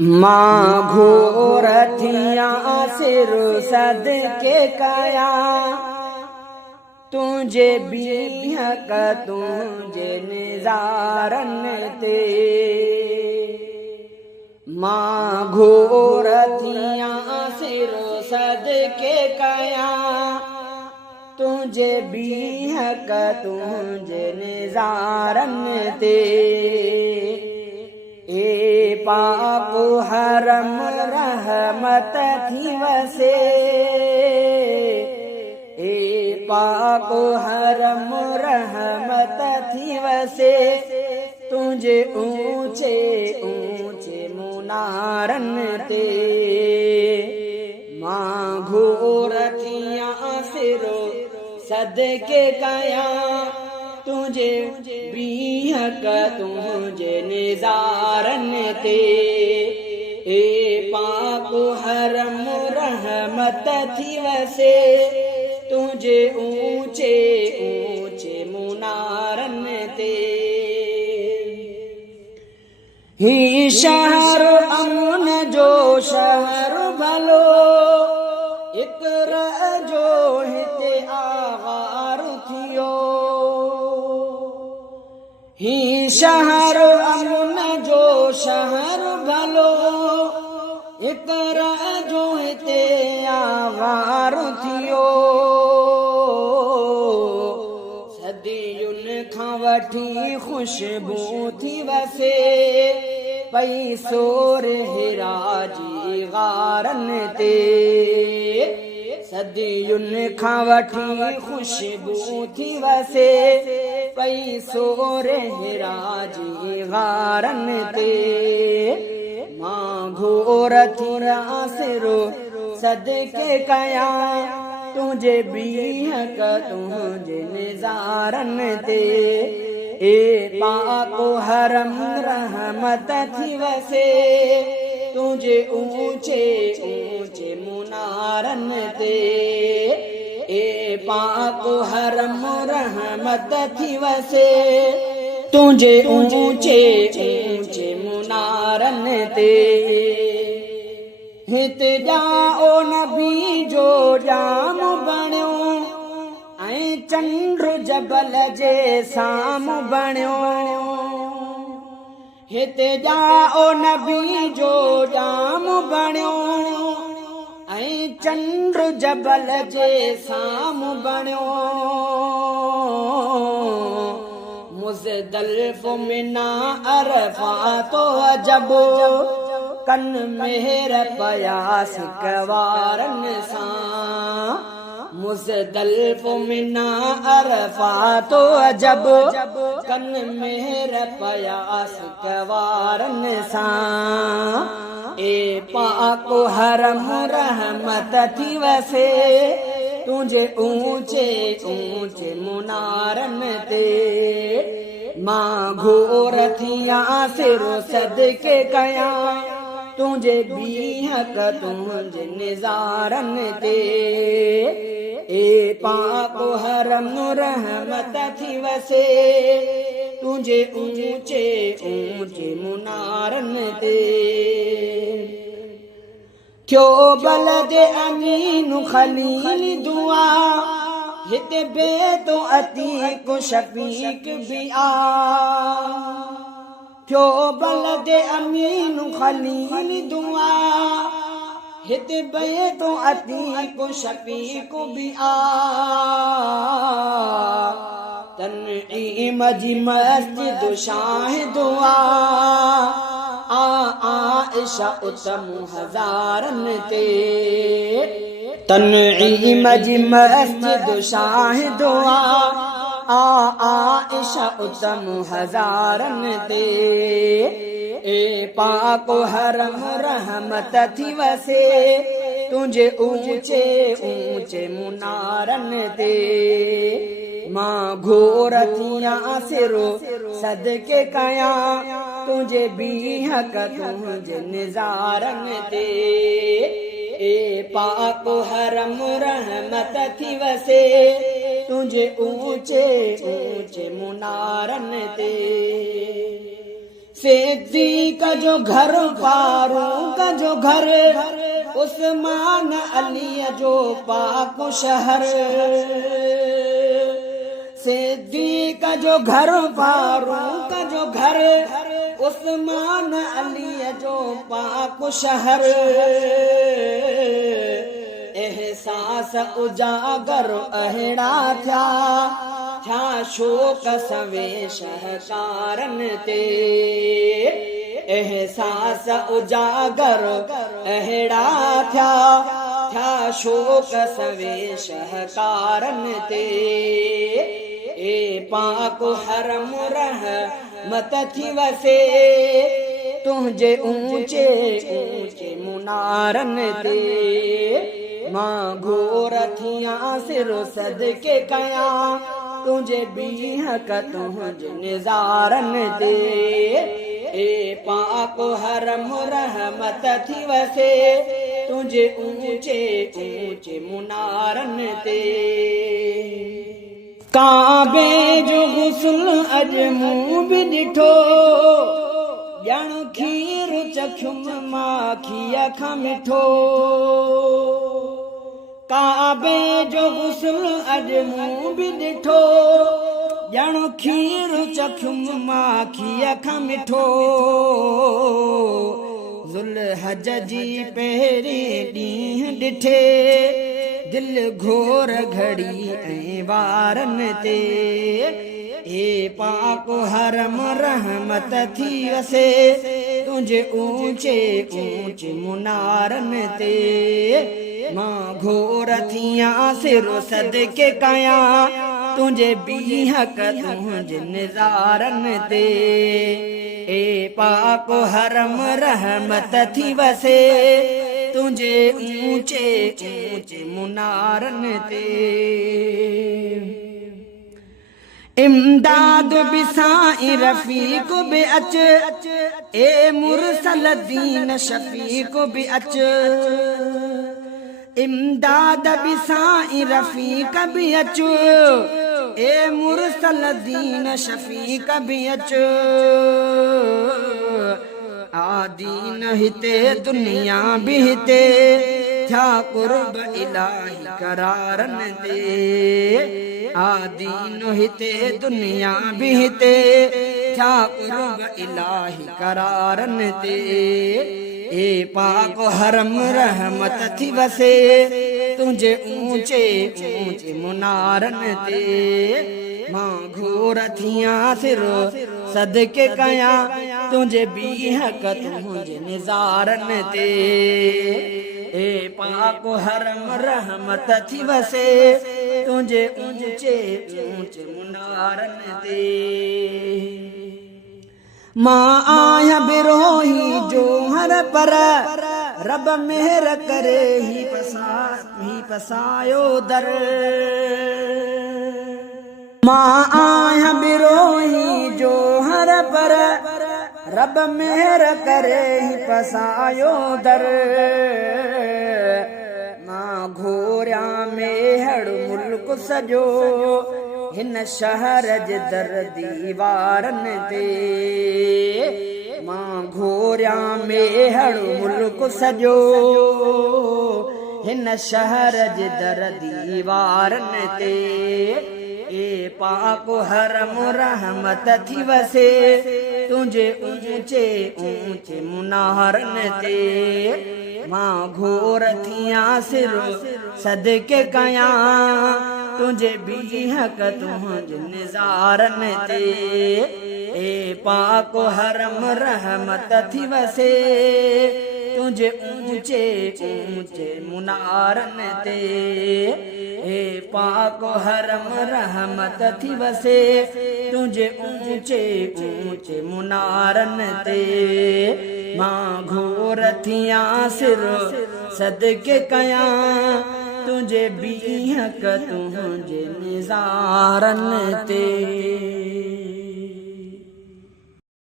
मां घोर थिया सिर सदके कया तुझे बीहक तुझे निज़ारन ते। मां घोर थिया सिर सदके कया तुझे बीहक तुझे निज़ारन ते। ए पाक हरम रहमत थी वसे, ए पाक हरम रहमत थी वसे तुझे ऊंचे ऊंचे मुनारन ते। मां घोर थिया सिरो सदके कया तुझे बीहक तुझे निज़ारन ते। ए पाक हरम रहमत थी वसे तुझे ऊंचे ऊंचे मुनारन ते। ही शहर अमन जो शहर भलो इक़रा जो हिते आगार थियो। ही शहर अमन जो शहर भलो इक़रा जो हिते आगार थियो। सदियुनि खां वठी खुशबू थी वसे पई सोर हिरा जी गारन ते। सदियुनि खां वठी खुशबू थी वसे पई सोर हिरा जी गारन ते। मां घोर थिया सिरो सदके कया तुझे बीहक तुझे निज़ारन ते। ए पाक हरम रहमत थी वसे तुझे ऊंचे ऊंचे मुनारन ते। ए पाक हरम रहमत थी वसे तुझे ऊंचे ऊंचे मुनारन ते। हिते जाओ नबी जो जाम बणियो ऐं चंद्र जबल जे साम्हूं बणियो। हिते जाओ नबी जो जाम बणियो ऐं चंद्र जबल जे साम्हूं बणियो। मुज़दलिफ़ मिना अरफ़ात अजब कन मेहर पयास कवारन सां। मुज़दलिफ़ मिना अरफ़ात अजब कन मेहर पयास कवारन सां। ए पाक हरम रहमत थी वसे तुझे ऊंचे ऊंचे मुनारन ते। मां घोर थिया सिरो सदके कया तुझे बीहक तुझे निज़ारन ते। ए पाक हरम रहमत थी वसे तुझे ऊंचे ऊंचे मुनारन ते। थियो बलद अमीन खलील दुआ हिते बेतो अतीक शफीक भी आ। थियो बलद अमीन खलील दुआ हिते बेतो अतीक शफीक भी आ। तनईम जी मस्जिद शाहिद आ आइशा उतम हज़ारन ते। तनईम जी मस्जिद शाहिद आ आइशा उतम हज़ारन ते। ए पाक हरम रहमत थी वसे तुझे ऊंचे ऊंचे मुनारन ते। मां घोर थिया सिरो सदके कया तुझे बीहक तुझे निज़ारन ते। ए पाक हरम रहमत थी वसे तुझे ऊंचे ऊंचे मुनारन ते। सिद्दीक़ जो घर, फारूक जो घर, उस्मान अली जो पाक शहर। सिद्दीक़ जो घर, फारूक जो घर, उस्मान अली जो पाक शहर। एहसास उजागर अहिड़ा थिया शोक सवे शहकारन ते। एहसास उजागर अहिड़ा थिया शोक सवे शहकारन ते। ए पाक हरम रहमत थी वसे तुझे ऊंचे ऊंचे मुनारन ते। मां घोर थिया सिरो सदके कया तुझे बीहक तुझे निज़ारन ते। ए पाक हरम रहमत थी वसे तुझे ऊंचे ऊंचे मुनारन ते। काबे जो गुस्ल अज मूं भी ॾिठो ॼण खीर चखुम माखीअ खां मिठो। काबे जो गुस्ल अज मूं भी ॾिठो ॼण खीर चखुम माखीअ खां मिठो। ज़ुल्हज जी पहिरीं ॾींहुं ॾिठे दिल घोर घड़ी ऐं वारन ते। ए पाक हरम रहमत थी वसे तुझे ऊंचे ऊंचे मुनारन ते। मां घोर थिया सिरो सदके कया तुझे बीहक तुझे निज़ारन ते। ए पाक हरम रहमत थी वसे तुझे ऊंचे ऊंचे मुनारन ते। इमदाद बिसाई रफीक बि अच ए मुरसल दीन शफीक बि अच। इमदाद बिसाई रफीक बि अच ए मुरसल दीन शफीक बि अच। आदीन हिते दुनिया भी हिते थिया कुर्ब इलाही करारन ते। आदीन हिते दुनिया भी हिते थिया कुर्ब इलाही करारन ते। ए पाक हरम रहमत थी वसे तुझे ऊंचे ऊंचे मुनारन ते। मां घोर थिया सिरो सदके कया तुझे बीहक तुझे निज़ारन ते। ए पाक हरम रहमत थी वसे तुझे ऊंचे ऊंचे मुनारन ते। मां आया बिरोही जो हर पर रब मेहर करे ही पसायो दर। मां आया बिरोही जो हर पर रब मेहर करे ही पसायो दर। मां घोरिया मेहड़ मुल्क सजो हिन शहर जे दर दीवारन ते। मां घोरिया मेहड़ मुल्क सजो हिन शहर जे दर दीवारन ते। ए पाक हरम रहमत थी वसे तुझे ऊंचे ऊंचे मुनारन ते। मां घोर थिया सिरो सदके कया तुझे बीहक तुझे निज़ारन ते। ए पाक हरम रहमत थी वसे तुझे ऊंचे ऊंचे मुनारन ते। ए पाक हरम रहमत थी वसे तुझे ऊंचे ऊंचे मुनारन ते। मां घोर थिया सिरो सदके कया तुझे बीहक तुझे निज़ारन ते।